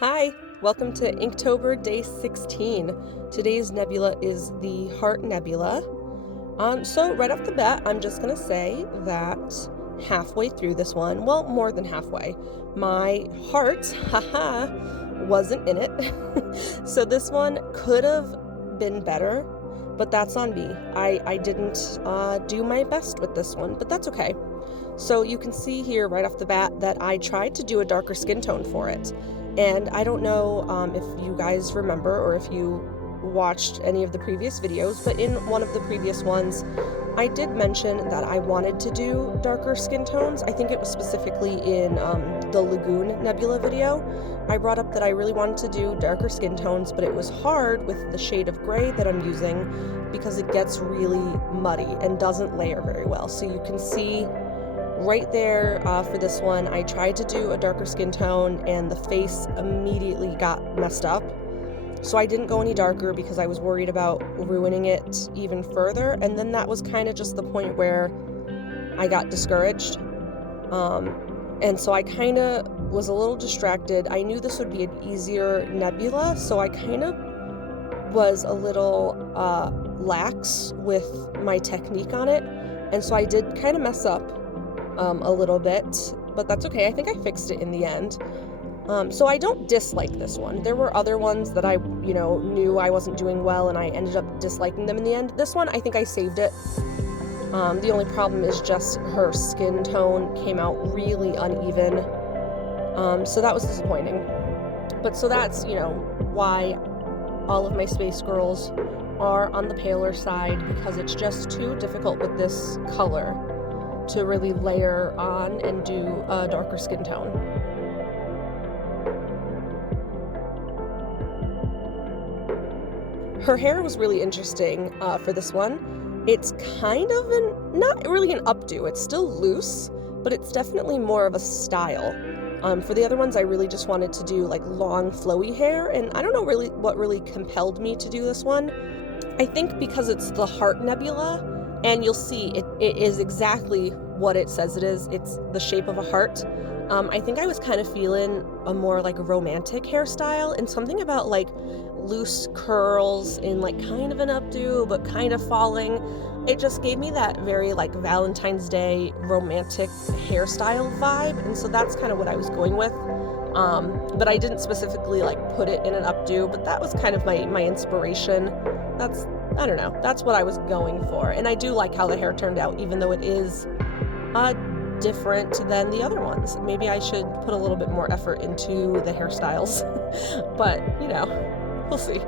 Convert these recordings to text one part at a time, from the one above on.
Hi, welcome to Inktober Day 16. Today's nebula is the Heart Nebula. So right off the bat, I'm just going to say that halfway through this one, well, more than halfway, my heart, haha, wasn't in it. So this one could have been better, but that's on me. I didn't do my best with this one, but that's okay. So you can see here right off the bat that I tried to do a darker skin tone for it. And I don't know if you guys remember or if you watched any of the previous videos, but in one of the previous ones, I did mention that I wanted to do darker skin tones. I think it was specifically in the Lagoon Nebula video. I brought up that I really wanted to do darker skin tones, but it was hard with the shade of gray that I'm using because it gets really muddy and doesn't layer very well. So you can see right there for this one, I tried to do a darker skin tone and the face immediately got messed up. So I didn't go any darker because I was worried about ruining it even further. And then that was kind of just the point where I got discouraged. And so I kind of was a little distracted. I knew this would be an easier nebula, so I kind of was a little lax with my technique on it. And so I did kind of mess up a little bit, but that's okay. I think I fixed it in the end. So I don't dislike this one. There were other ones that I, knew I wasn't doing well and I ended up disliking them in the end. This one, I think I saved it. The only problem is just her skin tone came out really uneven. So that was disappointing. But so that's, why all of my Space Girls are on the paler side, because it's just too difficult with this color to really layer on and do a darker skin tone. Her hair was really interesting for this one. It's kind of not really an updo, it's still loose, but it's definitely more of a style. For the other ones, I really just wanted to do like long flowy hair, and I don't know really what really compelled me to do this one. I think because it's the Heart Nebula, and you'll see it is exactly what it says it is. It's the shape of a heart. I think I was kind of feeling a more like romantic hairstyle, and something about like loose curls in like kind of an updo but kind of falling. It just gave me that very like Valentine's Day romantic hairstyle vibe, and so that's kind of what I was going with. But I didn't specifically like put it in an updo, but that was kind of my inspiration. I don't know, that's what I was going for. And I do like how the hair turned out, even though it is different than the other ones. Maybe I should put a little bit more effort into the hairstyles, but we'll see.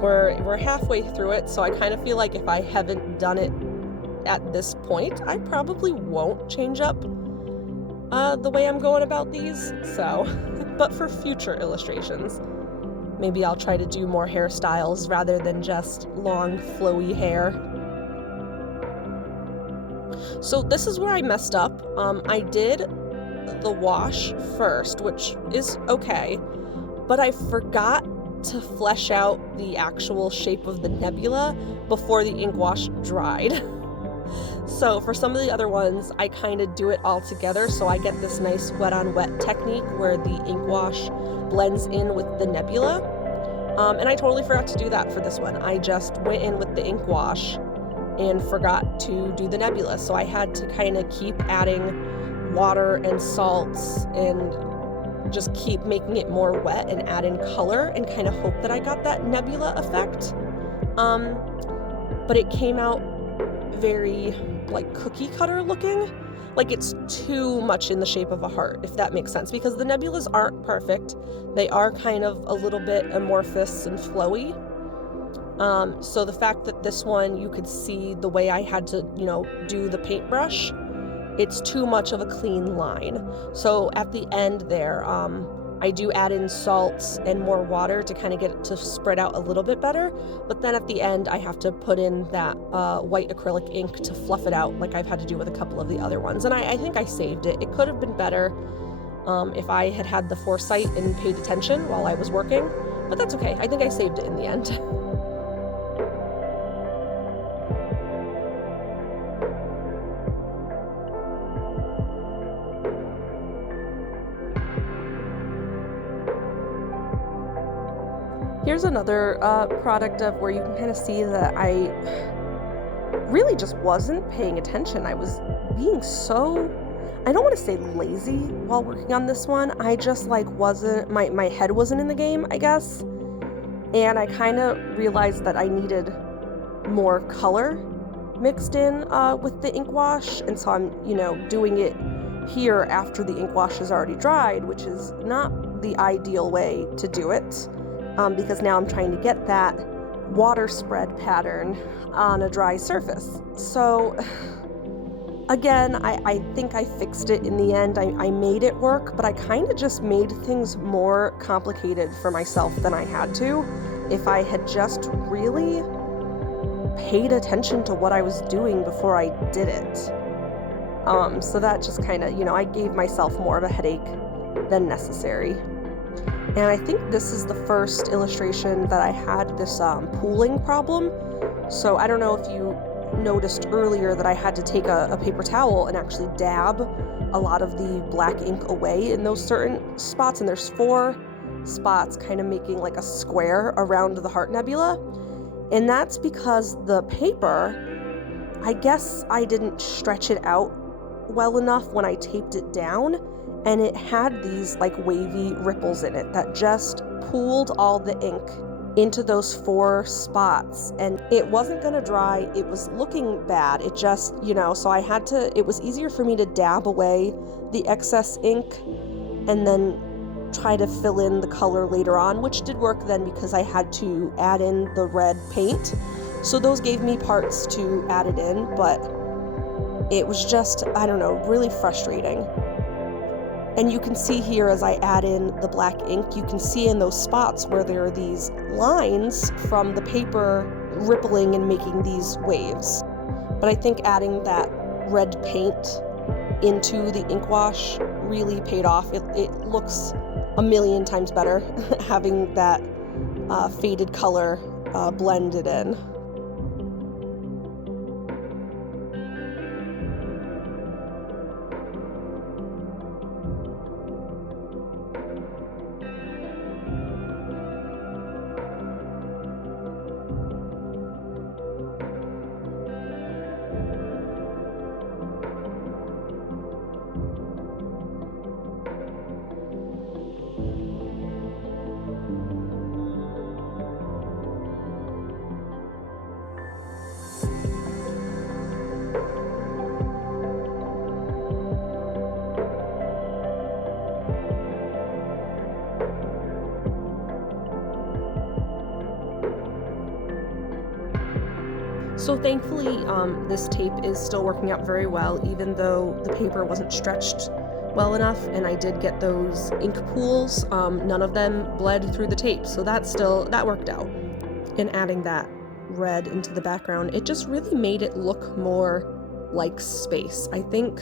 We're halfway through it, so I kind of feel like if I haven't done it at this point, I probably won't change up the way I'm going about these. So, but for future illustrations, maybe I'll try to do more hairstyles rather than just long flowy hair. So this is where I messed up. I did the wash first, which is okay, but I forgot to flesh out the actual shape of the nebula before the ink wash dried. So for some of the other ones, I kind of do it all together, so I get this nice wet on wet technique where the ink wash blends in with the nebula. And I totally forgot to do that for this one. I just went in with the ink wash and forgot to do the nebula. So I had to kind of keep adding water and salts and just keep making it more wet and add in color and kind of hope that I got that nebula effect. But it came out very like cookie cutter looking. Like it's too much in the shape of a heart, if that makes sense, because the nebulas aren't perfect. They are kind of a little bit amorphous and flowy. So the fact that this one, you could see the way I had to, do the paintbrush, it's too much of a clean line. So at the end there, I do add in salts and more water to kind of get it to spread out a little bit better. But then at the end, I have to put in that white acrylic ink to fluff it out like I've had to do with a couple of the other ones. And I think I saved it. It could have been better if I had the foresight and paid attention while I was working, but that's okay. I think I saved it in the end. Here's another product of where you can kind of see that I really just wasn't paying attention. I was being so, I don't want to say lazy while working on this one. I just like wasn't, my head wasn't in the game, I guess. And I kind of realized that I needed more color mixed in with the ink wash. And so I'm, doing it here after the ink wash is already dried, which is not the ideal way to do it. Because now I'm trying to get that water spread pattern on a dry surface. So again, I think I fixed it in the end. I made it work, but I kind of just made things more complicated for myself than I had to. If I had just really paid attention to what I was doing before I did it. So that just kind of, I gave myself more of a headache than necessary. And I think this is the first illustration that I had this pooling problem. So I don't know if you noticed earlier that I had to take a paper towel and actually dab a lot of the black ink away in those certain spots. And there's 4 spots kind of making like a square around the Heart Nebula. And that's because the paper, I guess I didn't stretch it out well enough when I taped it down. And it had these like wavy ripples in it that just pooled all the ink into those 4 spots. And it wasn't gonna dry, it was looking bad. It just, so I had to, it was easier for me to dab away the excess ink and then try to fill in the color later on, which did work then because I had to add in the red paint. So those gave me parts to add it in, but it was just, I don't know, really frustrating. And you can see here as I add in the black ink, you can see in those spots where there are these lines from the paper rippling and making these waves. But I think adding that red paint into the ink wash really paid off. It looks a million times better having that faded color blended in. So thankfully, this tape is still working out very well, even though the paper wasn't stretched well enough, and I did get those ink pools. None of them bled through the tape, so that worked out. And adding that red into the background, it just really made it look more like space. I think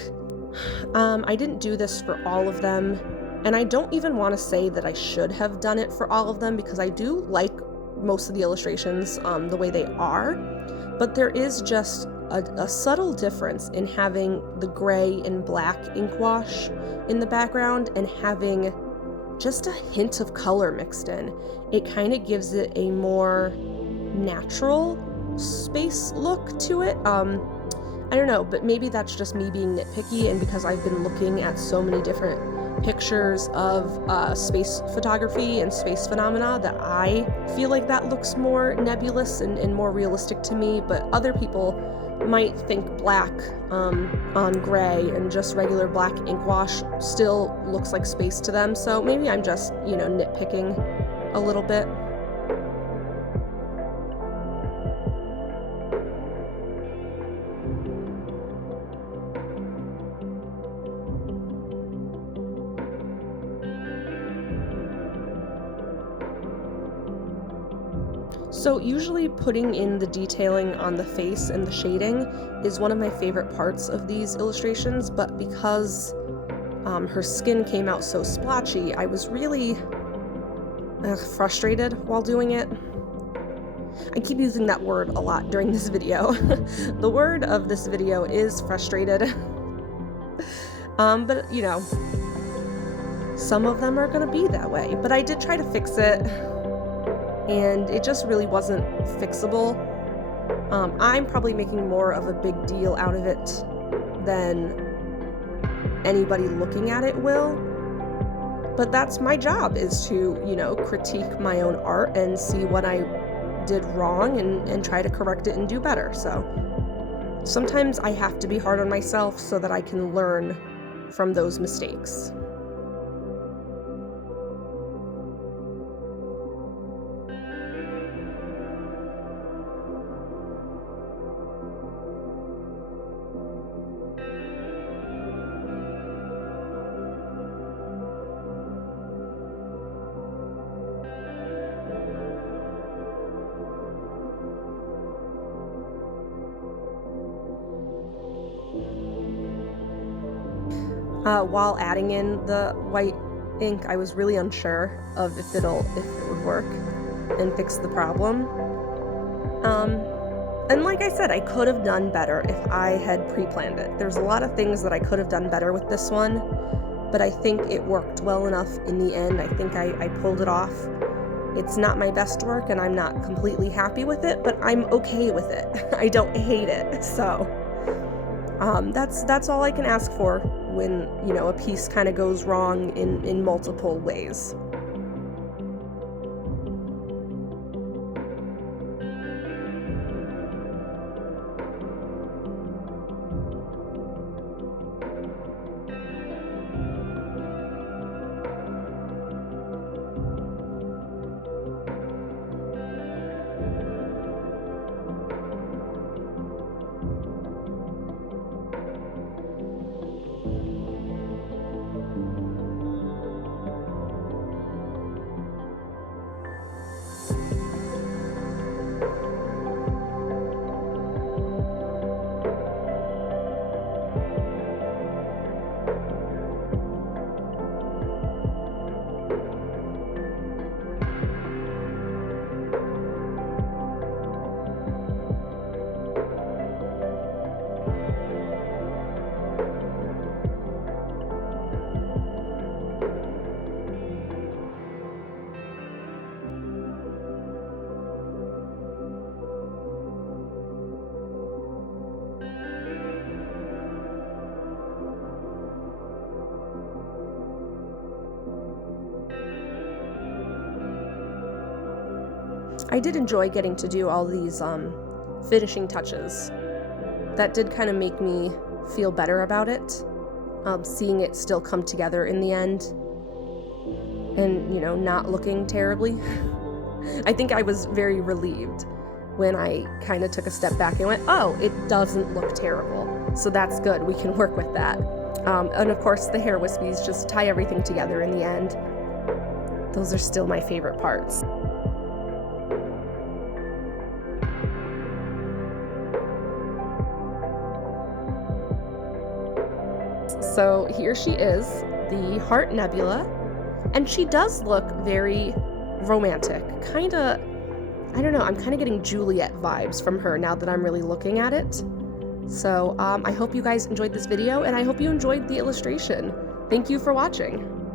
I didn't do this for all of them, and I don't even want to say that I should have done it for all of them because I do like most of the illustrations the way they are. But there is just a subtle difference in having the gray and black ink wash in the background and having just a hint of color mixed in. It kind of gives it a more natural space look to it. I don't know, but maybe that's just me being nitpicky, and because I've been looking at so many different pictures of space photography and space phenomena that I feel like that looks more nebulous and more realistic to me, but other people might think black on gray and just regular black ink wash still looks like space to them. So maybe I'm just, nitpicking a little bit. So usually putting in the detailing on the face and the shading is one of my favorite parts of these illustrations, but because her skin came out so splotchy, I was really frustrated while doing it. I keep using that word a lot during this video. The word of this video is frustrated. But some of them are gonna be that way. But I did try to fix it. and it just really wasn't fixable. I'm probably making more of a big deal out of it than anybody looking at it will, but that's my job, is to, you know, critique my own art and see what I did wrong and try to correct it and do better. So sometimes I have to be hard on myself so that I can learn from those mistakes. While adding in the white ink, I was really unsure of if it would work and fix the problem. And like I said, I could have done better if I had pre-planned it. There's a lot of things that I could have done better with this one, but I think it worked well enough in the end. I think I pulled it off. It's not my best work, and I'm not completely happy with it, but I'm okay with it. I don't hate it, so that's all I can ask for when, you know, a piece kind of goes wrong in multiple ways. I did enjoy getting to do all these finishing touches. That did kind of make me feel better about it, seeing it still come together in the end and, you know, not looking terribly. I think I was very relieved when I kind of took a step back and went, oh, it doesn't look terrible. So that's good, we can work with that. And of course the hair wispies just tie everything together in the end. Those are still my favorite parts. So here she is, the Heart Nebula, and she does look very romantic. Kinda, I don't know, I'm kind of getting Juliet vibes from her now that I'm really looking at it. So I hope you guys enjoyed this video, and I hope you enjoyed the illustration. Thank you for watching.